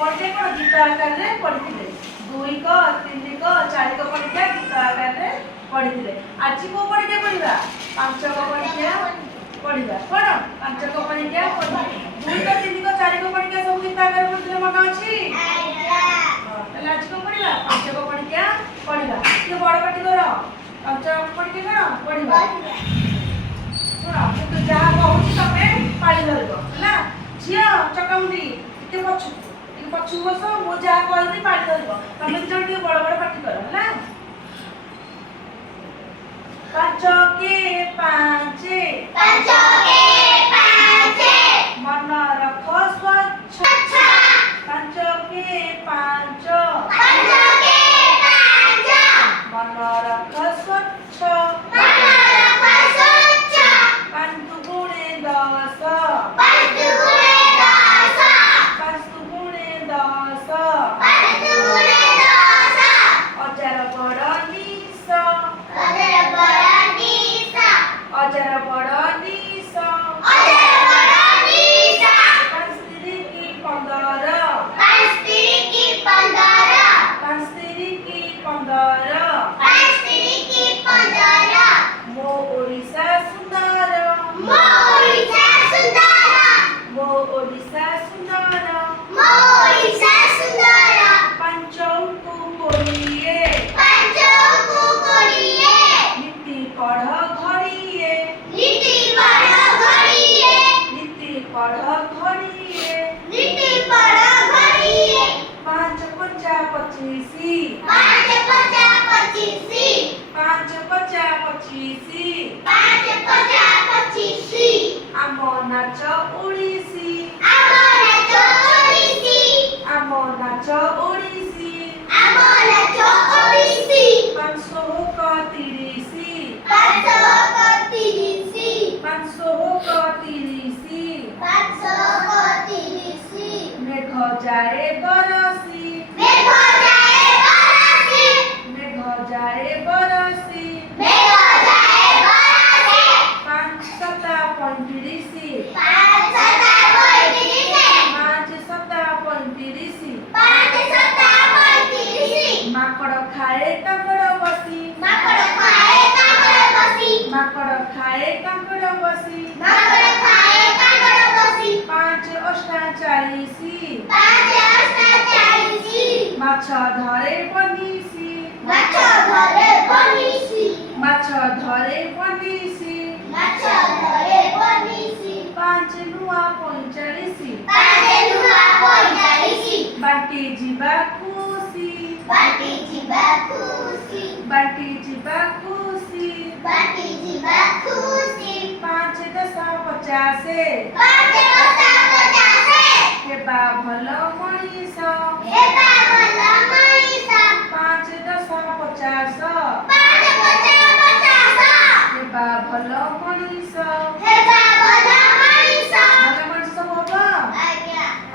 पढ़ते कौन गीत आकार रे पढ़िथिले 2 क 3 क 4 क परीक्षा गीत आकार रे पढ़िथिले आज को परीक्षा पढ़िबा 5 क परीक्षा पढ़िबा कोन 5 क परीक्षा पढ़िबा 2 क 3 क 4 क परीक्षा सब गीत आकार पढ़िथिले मन अछि आज्ञा ताले आज को पढ़िबा 5 क परीक्षा पढ़िबा ये बड़ पाटी कर 5 क परीक्षा कोन पढ़िबा सुनो तो जहा कहूची तमे पाड़ी धरबो हैला झियो चकमुंडी इते पछु बस मो जहा कहबी पाड़ी धरबो तमे जण के बड़ बड़ पाटी कर हैला 5 के 5 मन रख स्वच्छ 5 के 5 मन रख स्वच्छ 5 गुणे 10 5 गुणे 10 अजार बड़ निस अजार बड़ निस 5 3 की 15 5 3 की 15 मो ओडिशा सुंदर मो ओडिशा सुंदर पंचौकु कोड़िए नीति पढ़ घड़िए नीति पढ़ घड़िए 5 5 25 5 25 आम नाच ओडिसी आम नाच ओडिसी 500 क 30 500 क 30 मेघ जाए बरसी मेघ जाए बरसी 5 7 35 5 7 35 माकड़ खाए काकड़ बसी माकड़ खाए काकड़ बसी 5 8 40 माछ धरे बनिसी माछ धरे बनिसी 5 नुआ 45 बाटी जीवा खुशी 5 10 50 हेबा भल मनीष 5 10 50 हेबा भल मनीष भल मनीष सब होबा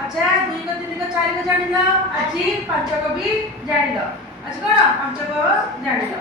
अच्छा 2 क 3 क 4 क जानिलो आज 5 क भी जानिलो आज कोन 5 क जानिलो